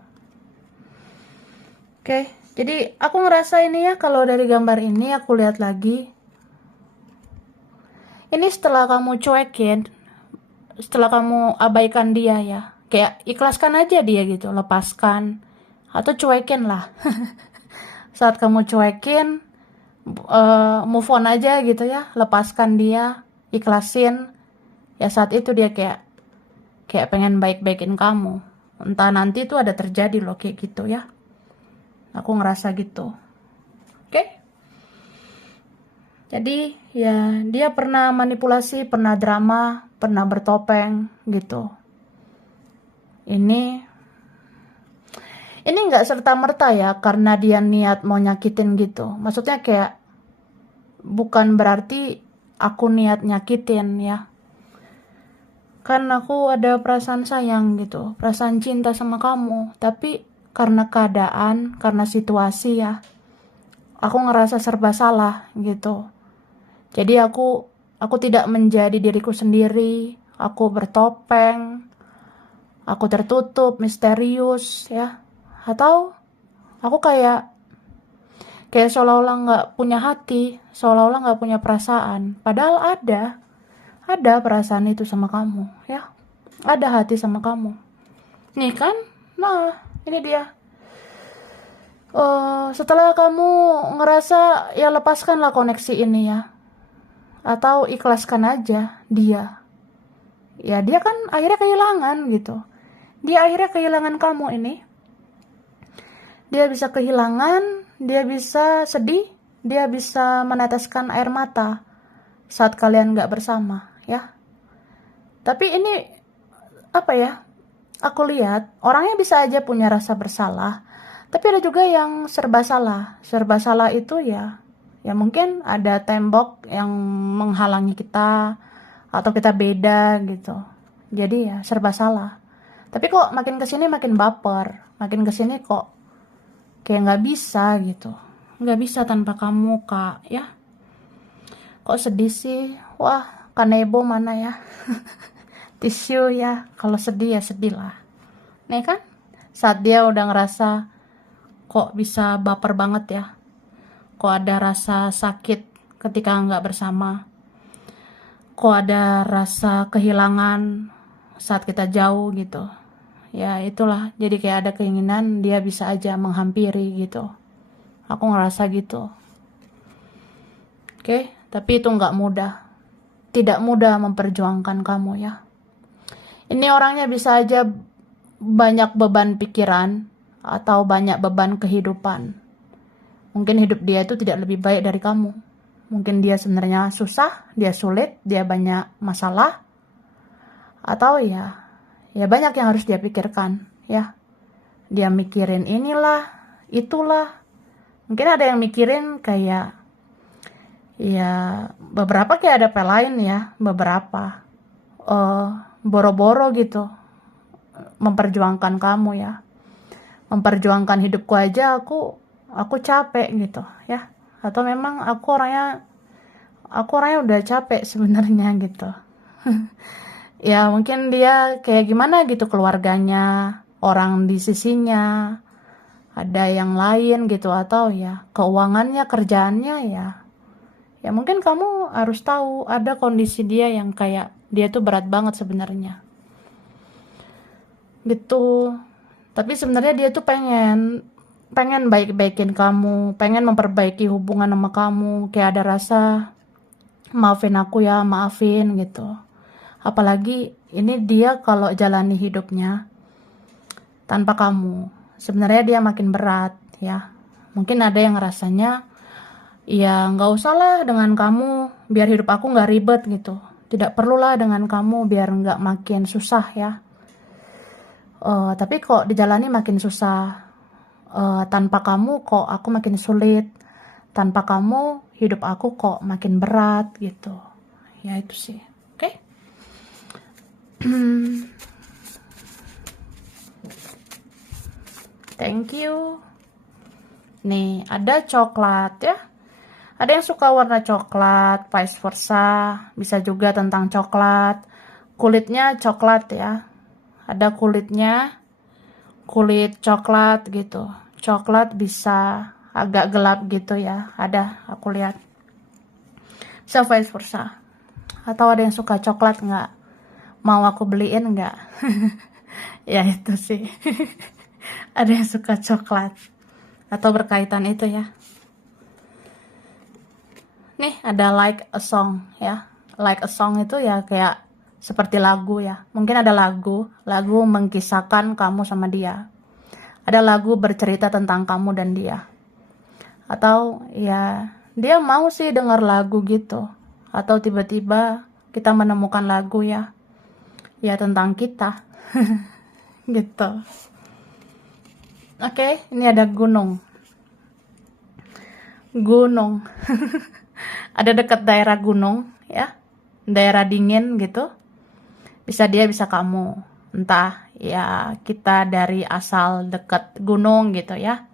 Oke, jadi aku ngerasa ini ya, kalau dari gambar ini aku lihat lagi. Ini setelah kamu cuekin, setelah kamu abaikan dia ya. Kayak ikhlaskan aja dia gitu, lepaskan. Atau cuekin lah. Saat kamu cuekin, move on aja gitu ya, lepaskan dia, ikhlasin. Ya saat itu dia kayak pengen baik-baikin kamu. Entah nanti itu ada terjadi loh kayak gitu ya. Aku ngerasa gitu. Oke? Jadi ya dia pernah manipulasi, pernah drama, pernah bertopeng gitu. Ini nggak serta-merta ya karena dia niat mau nyakitin gitu. Maksudnya kayak bukan berarti aku niat nyakitin ya. Kan aku ada perasaan sayang gitu, perasaan cinta sama kamu. Tapi karena keadaan, karena situasi ya, aku ngerasa serba salah gitu. Jadi aku tidak menjadi diriku sendiri. Aku bertopeng, aku tertutup, misterius ya. Atau aku kayak seolah-olah nggak punya hati, seolah-olah nggak punya perasaan. Padahal ada perasaan itu sama kamu, ya. Ada hati sama kamu. Nih kan, nah ini dia. Setelah kamu ngerasa ya lepaskanlah koneksi ini ya, atau ikhlaskan aja dia. Ya dia kan akhirnya kehilangan gitu. Dia akhirnya kehilangan kamu ini. Dia bisa kehilangan, dia bisa sedih, dia bisa meneteskan air mata saat kalian gak bersama, ya. Tapi ini, apa ya, aku lihat, orangnya bisa aja punya rasa bersalah, tapi ada juga yang serba salah. Serba salah itu ya mungkin ada tembok yang menghalangi kita, atau kita beda gitu. Jadi ya serba salah. Tapi kok makin kesini makin baper, makin kesini kok kayak nggak bisa gitu, nggak bisa tanpa kamu, Kak, ya. Kok sedih sih? Wah, kanebo mana ya? Tisu ya. Kalau sedih ya sedih lah. Nih kan? Saat dia udah ngerasa kok bisa baper banget ya. Kok ada rasa sakit ketika nggak bersama. Kok ada rasa kehilangan saat kita jauh gitu. Ya itulah, jadi kayak ada keinginan dia bisa aja menghampiri gitu. Aku ngerasa gitu. Oke, tapi itu nggak mudah. Tidak mudah memperjuangkan kamu ya. Ini orangnya bisa aja banyak beban pikiran atau banyak beban kehidupan. Mungkin hidup dia itu tidak lebih baik dari kamu. Mungkin dia sebenarnya susah, dia sulit, dia banyak masalah. Atau ya banyak yang harus dia pikirkan ya. Dia mikirin inilah, itulah. Mungkin ada yang mikirin kayak ya beberapa kayak ada lain ya, beberapa boro-boro gitu memperjuangkan kamu ya. Memperjuangkan hidupku aja aku capek gitu ya. Atau memang aku orangnya udah capek sebenarnya gitu. Ya mungkin dia kayak gimana gitu keluarganya, orang di sisinya, ada yang lain gitu, atau ya keuangannya, kerjaannya ya mungkin kamu harus tahu ada kondisi dia yang kayak dia tuh berat banget sebenarnya gitu. Tapi sebenarnya dia tuh pengen baik-baikin kamu, pengen memperbaiki hubungan sama kamu, kayak ada rasa maafin aku ya, maafin gitu. Apalagi ini dia kalau jalani hidupnya tanpa kamu, sebenarnya dia makin berat ya. Mungkin ada yang rasanya ya nggak usah lah dengan kamu, biar hidup aku nggak ribet gitu. Tidak perlulah dengan kamu biar nggak makin susah ya. Tapi kok dijalani makin susah. Tanpa kamu kok aku makin sulit. Tanpa kamu hidup aku kok makin berat gitu. Ya itu sih. Oke? Thank you. Nih, ada coklat ya. Ada yang suka warna coklat, vice versa. Bisa juga tentang coklat. Kulitnya coklat ya. Ada kulitnya, kulit coklat gitu. Coklat bisa agak gelap gitu ya. Ada, aku lihat. Bisa vice versa. Atau ada yang suka coklat nggak? Mau aku beliin nggak? Ya itu sih. Ada yang suka coklat. Atau berkaitan itu ya. Nih ada like a song ya. Like a song itu ya kayak seperti lagu ya. Mungkin ada lagu mengkisahkan kamu sama dia. Ada lagu bercerita tentang kamu dan dia. Atau ya dia mau sih dengar lagu gitu. Atau tiba-tiba kita menemukan lagu ya tentang kita. Gitu. Oke, ini ada gunung. Ada dekat daerah gunung ya, daerah dingin gitu. Bisa dia bisa kamu, entah ya kita dari asal dekat gunung gitu ya,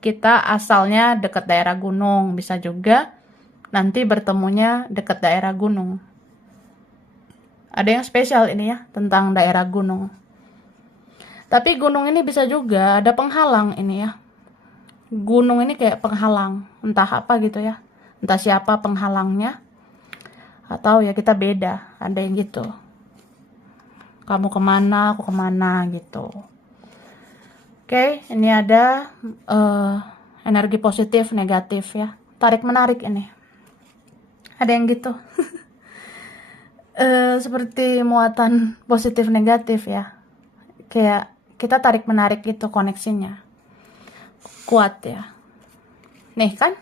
kita asalnya dekat daerah gunung, bisa juga nanti bertemunya dekat daerah gunung. Ada yang spesial ini ya tentang daerah gunung. Tapi gunung ini bisa juga ada penghalang ini ya. Gunung ini kayak penghalang, entah apa gitu ya. Entah siapa penghalangnya. Atau ya kita beda, ada yang gitu. Kamu kemana, aku kemana gitu. Oke, ini ada energi positif, negatif ya. Tarik menarik ini. Ada yang gitu. Seperti muatan positif negatif ya. Kayak kita tarik menarik gitu koneksinya. Kuat ya. Nih kan,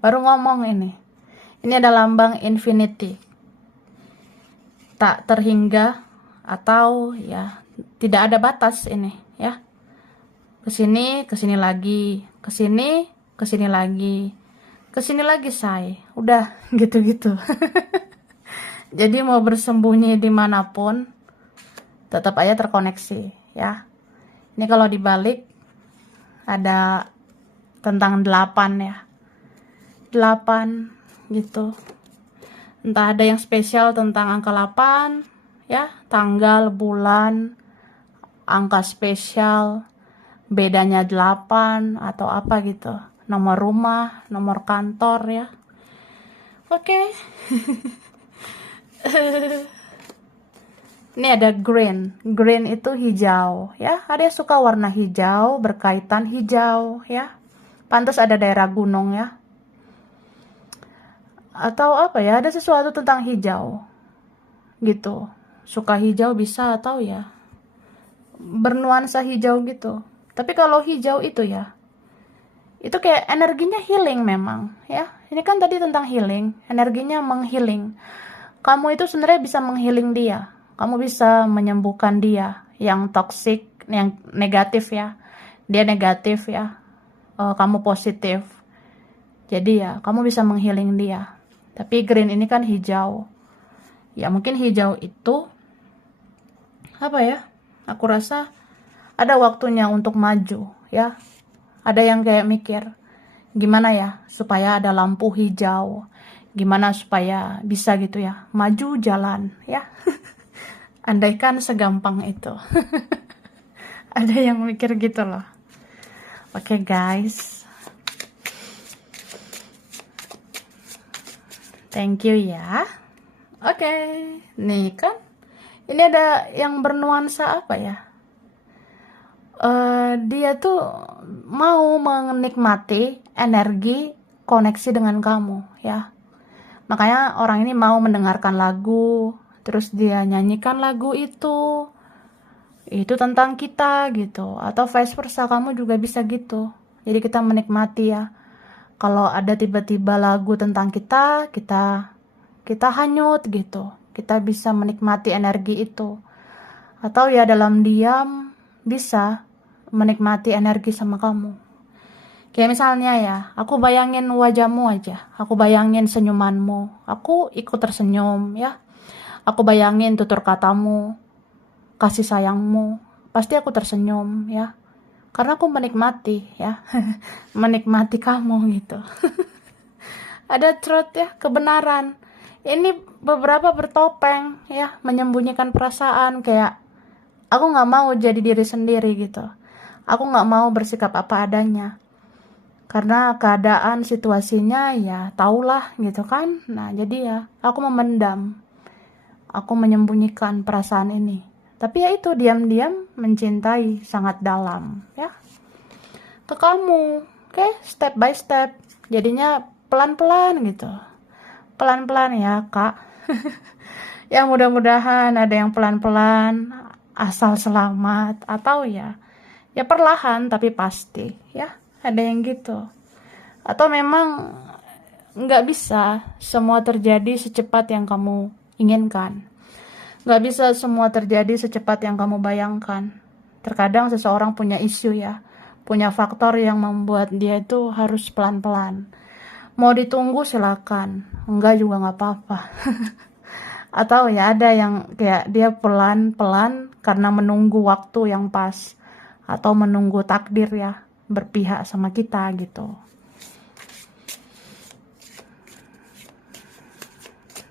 baru ngomong ini. Ini ada lambang infinity. Tak terhingga atau ya tidak ada batas ini ya. Kesini lagi, kesini lagi say. Udah gitu-gitu. Jadi mau bersembunyi dimanapun, tetap aja terkoneksi ya. Ini kalau dibalik ada tentang 8 ya. 8 gitu. Entah ada yang spesial tentang angka 8 ya, tanggal, bulan, angka spesial, bedanya 8 atau apa gitu. Nomor rumah, nomor kantor ya. Oke. Ini ada green. Green itu hijau ya. Ada yang suka warna hijau, berkaitan hijau ya. Pantas ada daerah gunung ya. Atau apa ya, ada sesuatu tentang hijau gitu. Suka hijau bisa, atau ya bernuansa hijau gitu. Tapi kalau hijau itu ya, itu kayak energinya healing memang ya. Ini kan tadi tentang healing, energinya menghealing. Kamu itu sebenarnya bisa menghealing dia. Kamu bisa menyembuhkan dia yang toksik, yang negatif ya. Dia negatif ya, kamu positif. Jadi ya, kamu bisa menghealing dia. Tapi green ini kan hijau. Ya mungkin hijau itu apa ya? Aku rasa ada waktunya untuk maju ya. Ada yang kayak mikir, gimana ya supaya ada lampu hijau? Gimana supaya bisa gitu ya, maju jalan ya. Andaikan segampang itu. Ada yang mikir gitu loh. Oke guys. Thank you ya. Oke, nih kan. Ini ada yang bernuansa apa ya? Dia tuh mau menikmati energi koneksi dengan kamu ya. Makanya orang ini mau mendengarkan lagu, terus dia nyanyikan lagu itu tentang kita gitu. Atau vice versa, kamu juga bisa gitu. Jadi kita menikmati ya. Kalau ada tiba-tiba lagu tentang kita hanyut gitu. Kita bisa menikmati energi itu. Atau ya dalam diam bisa menikmati energi sama kamu. Kayak misalnya ya, aku bayangin wajahmu aja. Aku bayangin senyumanmu. Aku ikut tersenyum ya. Aku bayangin tutur katamu, kasih sayangmu. Pasti aku tersenyum ya. Karena aku menikmati ya. Menikmati kamu gitu. Ada truth ya, kebenaran. Ini beberapa bertopeng ya, menyembunyikan perasaan. Kayak aku gak mau jadi diri sendiri gitu. Aku gak mau bersikap apa adanya. Karena keadaan situasinya ya taulah gitu kan. Nah jadi ya aku memendam. Aku menyembunyikan perasaan ini. Tapi ya itu diam-diam mencintai sangat dalam ya. Ke kamu. Oke, step by step. Jadinya pelan-pelan gitu. Pelan-pelan ya kak. Ya mudah-mudahan ada yang pelan-pelan. Asal selamat. Atau ya perlahan tapi pasti ya. Ada yang gitu. Atau memang nggak bisa semua terjadi secepat yang kamu inginkan. Nggak bisa semua terjadi secepat yang kamu bayangkan. Terkadang seseorang punya isu ya. Punya faktor yang membuat dia itu harus pelan-pelan. Mau ditunggu silakan. Enggak juga nggak apa-apa. Atau ya ada yang kayak dia pelan-pelan karena menunggu waktu yang pas. Atau menunggu takdir ya. Berpihak sama kita gitu.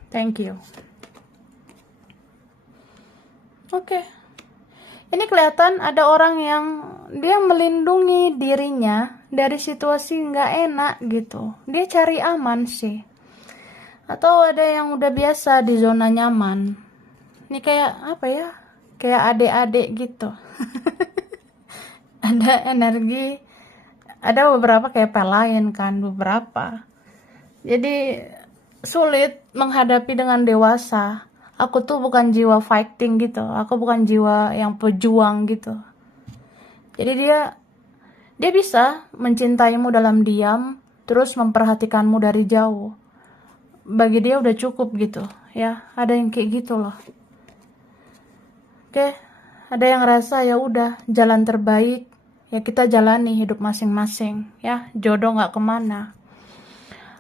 Thank you. Oke. Ini kelihatan ada orang yang dia melindungi dirinya dari situasi nggak enak gitu. Dia cari aman sih. Atau ada yang udah biasa di zona nyaman. Ini kayak apa ya? Kayak adik-adik gitu. Ada energi. Ada beberapa kayak pelayan kan, beberapa. Jadi sulit menghadapi dengan dewasa. Aku tuh bukan jiwa fighting gitu. Aku bukan jiwa yang pejuang gitu. Jadi dia bisa mencintaimu dalam diam, terus memperhatikanmu dari jauh. Bagi dia udah cukup gitu, ya. Ada yang kayak gitu loh. Oke, ada yang rasa ya udah jalan terbaik, ya kita jalani hidup masing-masing, ya. Jodoh nggak kemana.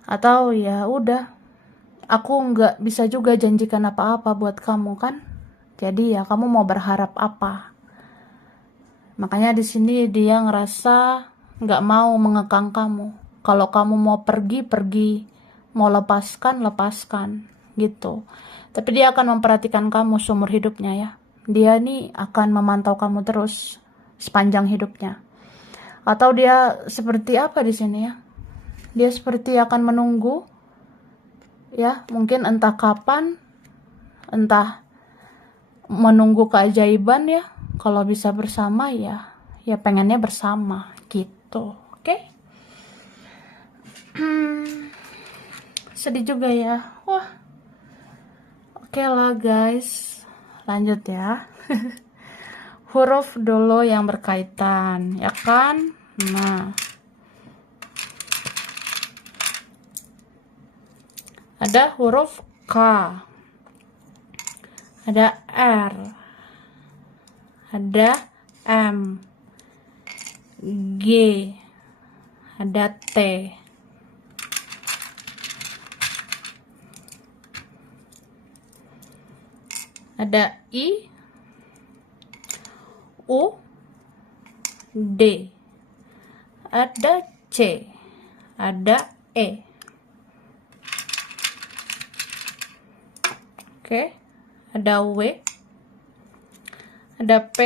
Atau ya udah. Aku nggak bisa juga janjikan apa-apa buat kamu kan. Jadi ya kamu mau berharap apa? Makanya di sini dia ngerasa nggak mau mengekang kamu. Kalau kamu mau pergi, pergi. Mau lepaskan, lepaskan. Gitu. Tapi dia akan memperhatikan kamu seumur hidupnya ya. Dia nih akan memantau kamu terus sepanjang hidupnya. Atau dia seperti apa di sini ya? Dia seperti akan menunggu ya, mungkin entah kapan, entah menunggu keajaiban ya. Kalau bisa bersama ya pengennya bersama gitu. Oke? Sedih juga ya. Wah. Oke lah guys. Lanjut ya. Huruf dulu yang berkaitan, ya kan? Nah. Ada huruf K. Ada R. Ada M. G. Ada T. Ada I. U. D. Ada C. Ada E. Oke. Ada W. Ada P.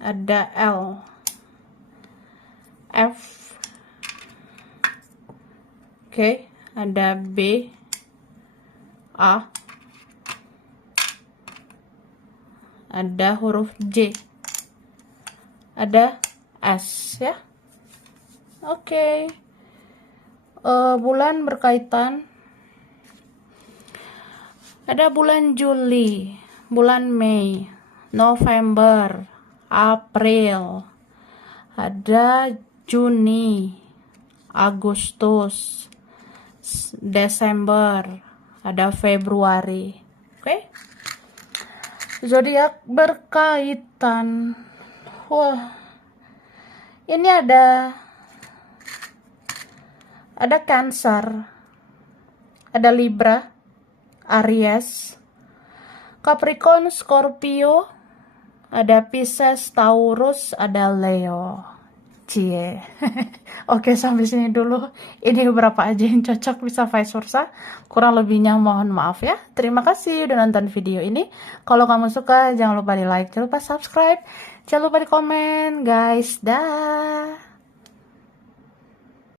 Ada L. F. Oke. Ada B. A. Ada huruf J. Ada S ya. Oke. Bulan berkaitan. Ada bulan Juli, bulan Mei, November, April, ada Juni, Agustus, Desember, ada Februari. Oke? Zodiak berkaitan. Wah. Ini ada Cancer, ada Libra, Aries, Capricorn, Scorpio, ada Pisces, Taurus, ada Leo. Cie. Oke, sampai sini dulu. Ini beberapa aja yang cocok, bisa vice versa. Kurang lebihnya mohon maaf ya. Terima kasih udah nonton video ini. Kalau kamu suka, jangan lupa di like, jangan lupa subscribe, jangan lupa di komen, guys. Dah.